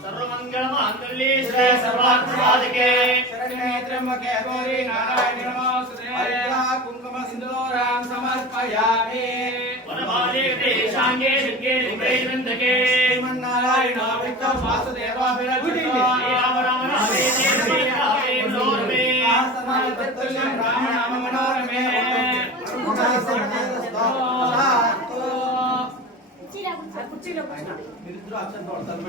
सर्वमंगलमांगल्ये श्री सर्वार्थसाधके शरण्ये त्र्यंबके गौरी नारायणी नमोस्तुते कुंकुम सिंदूरां समर्पयामि वनमाले देशांगे लिंगे लिंगैरंदके श्रीमन्नारायण विष्णु वासुदेव विरचितो राम राम रामे देवे रामे मनोरमे सर्वतत्तुल्यं राम नाम मनोरमे కుర్చీలో మీరిద్దరూ అక్షరం తోడతారు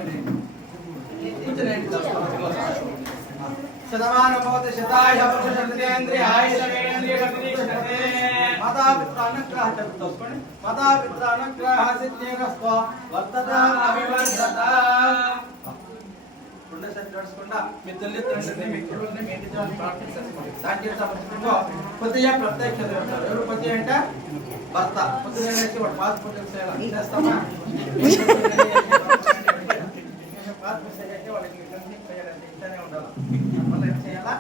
శతమానభవతి శతాయ పురుష శతేంద్రియాయ శతేంద్రియ శతేంద్రియ మాతాపిత్రానుగ్రహ చతుర్దశి మాతాపిత్రానుగ్రహ సిద్ధిరస్వ వర్ధత అభివర్ధత పుణ్యశక్తి నడుచుకుండా మీ తల్లిదండ్రులని మీ గురువులని మీ ఇంటి వాళ్ళని ప్రార్థించేసుకోండి దానికి సంబంధించిన కొద్దిగా ప్రత్యక్ష ఉంటారు ఎవరు కొద్దిగా అంటే భర్త కొద్దిగా వేసి వాడు పాస్పోర్ట్ చేస్తామా వాళ్ళకి ఇంటనే ఉండాలి మళ్ళీ ఏం చేయాలా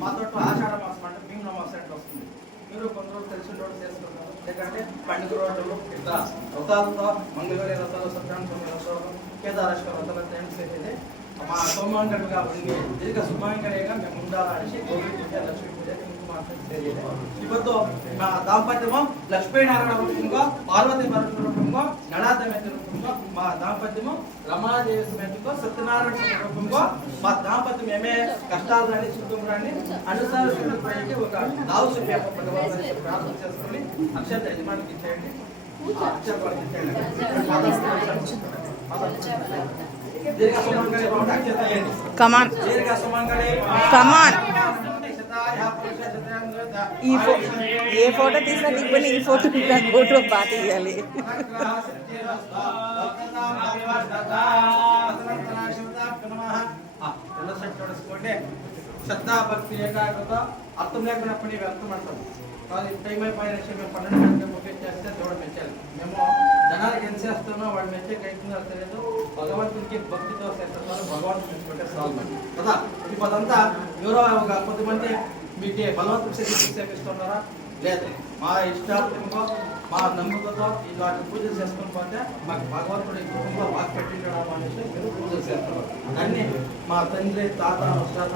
మాతో ఆషాఢ మాసం అంటే భీమ్ నమాసం అంటే వస్తుంది మీరు కొన్ని రోజులు తెలిసిన రోజు చేసుకుంటారు ఎందుకంటే పండుగ రోజులు ఇట్లా వ్రతాలతో మంగళవారి వ్రతాలు సత్యాన్ని వ్రతాలు కేదారేశ్వర వ్రతాలు చేసేది మా సోమంగడుగా ఉండి దీర్ఘ శుభంగా మేము ఉండాలనేసి గౌరీ పూజ లక్ష్మీ పూజ ಇವತ್ತು ದಾಂಪತ್ಯಮು ಲಕ್ಷ್ಮೀನಾರಾಯಣ ರೂಪಂಗೋ ಪಾರ್ವತಿ ಪರಮೇಶ್ವರ ರೂಪಂಗೋ ಗಣಾಧಮೇತ ರೂಪంగో మా దాంపత్యము రమాదేవి సమేతంగా సత్యనారాయణ రూపంగో మా దాంపత్యం ఏమే కష్టాలు రాని సుఖం రాని అనుసారం ఒక దావు సుపేప భగవంతుని ప్రార్థన చేసుకుని అక్షర యజమానికి ఇచ్చేయండి అక్షర వాళ్ళకి ఇచ్చేయండి దీర్ఘ సుమంగళి బాగుంటే అక్షర అయ్యండి కమాన్ దీర్ఘ సుమంగళి కమాన్ ఏ ఫోటో తీసినా నీకు ఈ ఫోటో బాగా తీయాలి శ్రద్ధా భక్తి ఏకాగ్రత అర్థం లేకున్నప్పుడు ఇవి అర్థం అంటాం కాదు టైం అయిపోయిన మేము 12 గంటలకు ముఖ్యం చేస్తే చూడ మెచ్చాలి మేము జనాలకు ఏం చేస్తున్నాం వాడు మెచ్చే కైతుందో తెలియదు భగవంతునికి భక్తితో చేస్తున్నారు భగవంతుడు మెచ్చుకుంటే చాలు కదా ఇప్పుడు అదంతా ఎవరో ఒక కొద్దిమంది మీకు బలవంతుడు సేవిస్తున్నారా లేదు మా ఇష్టార్థంగా మా నమ్మకంతో ఇలాంటి పూజలు చేసుకుని పోతే మాకు భగవంతుడు ఈ కుటుంబంలో మాకు పెట్టించడం అనేసి మీరు పూజలు చేస్తున్నారు దాన్ని మా తండ్రి తాత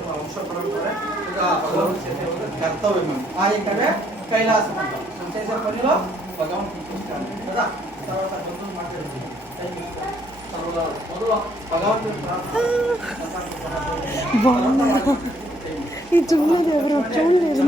మా వంశ పరంపర ఇక భగవంతుడు చేసే కర్తవ్యం ఆ ఇక్కడే కైలాసం అంటాం మనం చేసే పనిలో భగవంతుడు ఇస్తాడు కదా తర్వాత బంధువులు మాట్లాడుతుంది భగవంతుడు ఈ చూడలేదు ఎవరు చూడలేదు